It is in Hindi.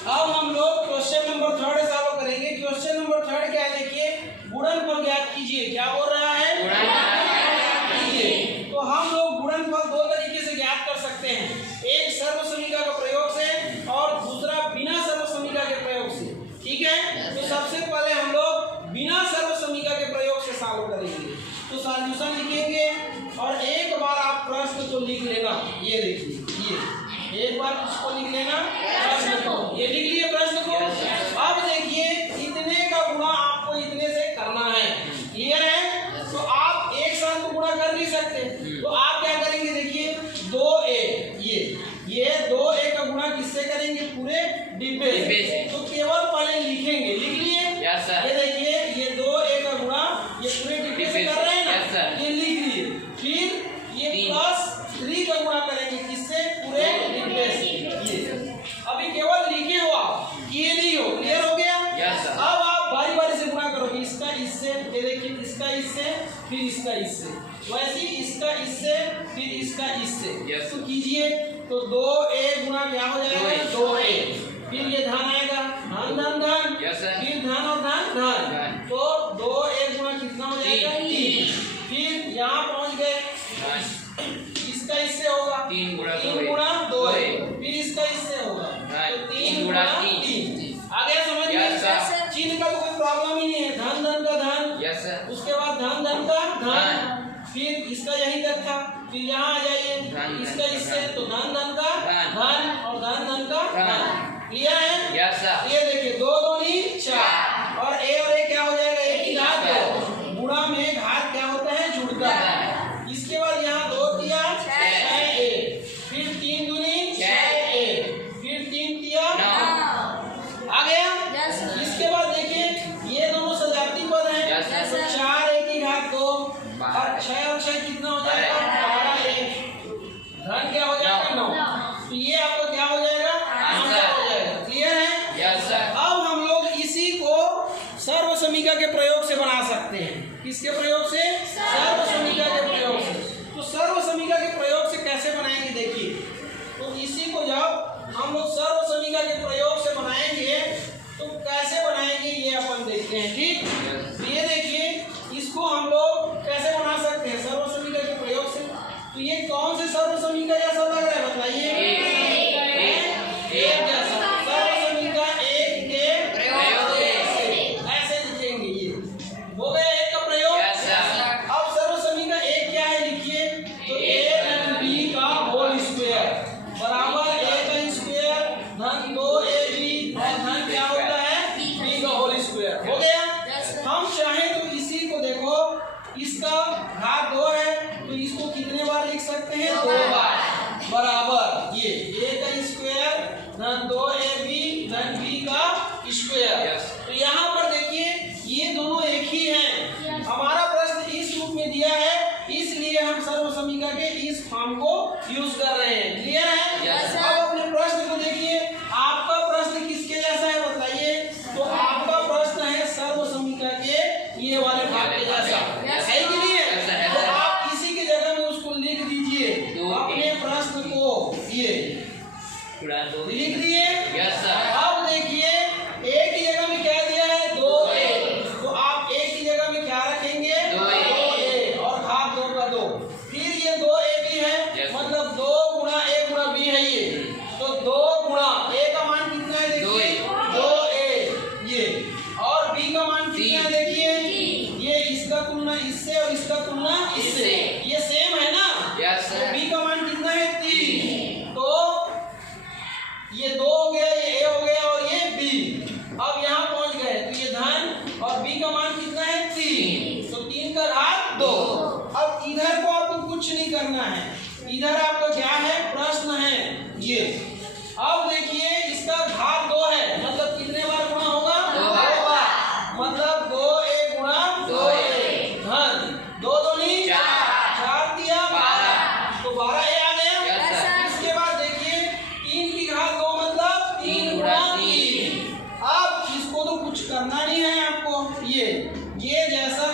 अब हम लोग क्वेश्चन नंबर 3 सॉल्व करेंगे। क्वेश्चन नंबर 3 क्या है देखिए, गुणनफल ज्ञात कीजिए। क्या बोल रहा है? कीजिए। तो हम लोग गुणनफल दो तरीके से ज्ञात कर सकते हैं, एक सर्वसमीका के प्रयोग से और दूसरा बिना सर्वसमीका के प्रयोग से। ठीक है, तो सबसे पहले हम लोग बिना सर्वसमीका के प्रयोग से सॉल्व करेंगे। तो सॉल्यूशन लिखेंगे और एक बार आप प्रश्न को लिख लेना। ये देखिए, ये एक बार इसको लिख लेना, प्रश्न को ये लिख लिए प्रश्न को। अब देखिए इतने का गुणा आपको इतने से करना है। क्लियर है? तो आप एक साथ तो गुणा कर नहीं सकते, तो आप क्या करेंगे देखिए, 2a ये 2a का गुणा किससे करेंगे? पूरे डिब्बे से। तो केवल पहले लिखेंगे, लिख लिए। ये देखिए ये 2a का गुणा ये पूरे डिब्बे से कर रहे हैं ना, ये लिख लिए। फिर ये प्लस 3 का गुणा करेंगे किससे? पूरे डिब्बे से। ये अभी केवल लिखे हो आप, किए नहीं हो। क्लियर हो गया? अब आप बारी बारी से गुणा करोगे, इसका इससे, ये देखिए इसका इससे, फिर इसका इससे, वैसे ही इसका इससे, फिर इसका इससे। तो कीजिए, तो 2a गुणा क्या हो जाएगा? 2a। फिर ये धन आएगा, धन धन धन, फिर धन और धन धन। तो 2a गुणा कितना हो जाएगा? 3। फिर यहाँ पहुंच गए, इसका इससे होगा 3 गुणा 2a, फिर इसका इससे होगा तो 3 गुणा 3। आ गया समझ में? चिन्ह का तो कोई प्रॉब्लम ही नहीं है, धन धन का धन, उसके बाद धन धन का धन, फिर इसका यही तक था। फिर यहाँ आ जाइए, इसका इससे, तो धन धन का धन और धन धन का धन। क्लियर है? ये देखिए 2 दूनी 4 और a क्या हो जाएगा? 1 की घात 2। गुणा में घात क्या होता है? जुड़ता है। इसके बाद यहाँ 2 दिया 6a, फिर 3 दूनी 6a, फिर 3 दिया 9। आ गया? इसके बाद देखिए ये दोनों सजाती पद हैं, तो 4a की घात 2 और 6 और 6 कितना हो जाएगा? 12a। धन क्या हो जाएगा? 9। तो ये आपका क्या हो जाएगा? आंसर हो जाएगा। क्लियर है? अब हम लोग इसी को सर्वसमीका के प्रयोग से बना सकते हैं। किसके प्रयोग से? सर्वसमीका के प्रयोग से। तो सर्वसमीका के प्रयोग से कैसे बनाएंगे देखिए, तो इसी को जब हम लोग सर्वसमीका के प्रयोग से बनाएंगे तो कैसे बनाएंगे ये अपन देखते हैं। ठीक, ये देखिए इसको हम लोग कैसे बना सकते हैं सर्वसमीका के प्रयोग से। तो ये कौन से सर्वसमीका जैसा लग रहा है बताइए? एक जैसा सर्वसमीका एक के प्रयोग से ऐसे लिखेंगे। ये हो गया एक का प्रयोग। अब सर्वसमीका एक क्या है लिखिए, तो a धन b का होल स्क्वायर बराबर a का स्क्वायर धन 2ab और धन क्या होता है? b का होल स्क्वायर। हो गया? हम चाहें तो इसी को देखो, इसका घात 2 है तो इसको कितने बार लिख सकते हैं? 2 बार बराबर ये a का स्क्वायर धन 2ab धन b का स्क्वायर। तो यहाँ पर देखिए ये दोनों एक ही हैं। हमारा प्रश्न इस रूप में दिया है, इसलिए हम सर्वसमीका के इस फॉर्म को यूज कर रहे हैं। क्लियर है? अब अपने प्रश्न को देखिए, आपका प्रश्न किसके जैसा है बताइए? तो आपका प्रश्न है सर्वसमीका के ये वाले भाग के जैसा है कि नहीं है? तो आप इसी के जगह में उसको लिख दीजिए, अपने प्रश्न को ये लिख दिए। अब देखिए एक ही जगह में क्या दिया है? 2a, तो आप एक ही जगह में क्या रखेंगे? 2a और घात 2 का 2। फिर ये 2ab है, मतलब 2 गुणा a गुणा b है ये, तो 2 गुणा a का मान कितना है देखिए? 2a ये, और b का मान कितना है देखिए? ये इसका तुलना इससे और इसका तुलना इससे, ये सेम है ना? तो b का मान कितना है? 3। तो ये 2 हो गया, ये a हो गया और ये b। अब यहाँ पहुंच गए तो ये धन और b का मान कितना है? 3। तो 3 का घात 2। अब इधर को आपको कुछ नहीं करना है, इधर आपका क्या है? प्रश्न है ये। अब देखिए इसका घात 2 है, मतलब कितने बार गुणा होगा? 2 बार, मतलब 2a गुणा 2a धन 2 दूनी 4 दिया 12, तो 12a आ गया। इसके बाद देखिए 3 की घात 2 मतलब 3 गुणा 3। अब इसको तो कुछ करना नहीं है आपको, ये जैसा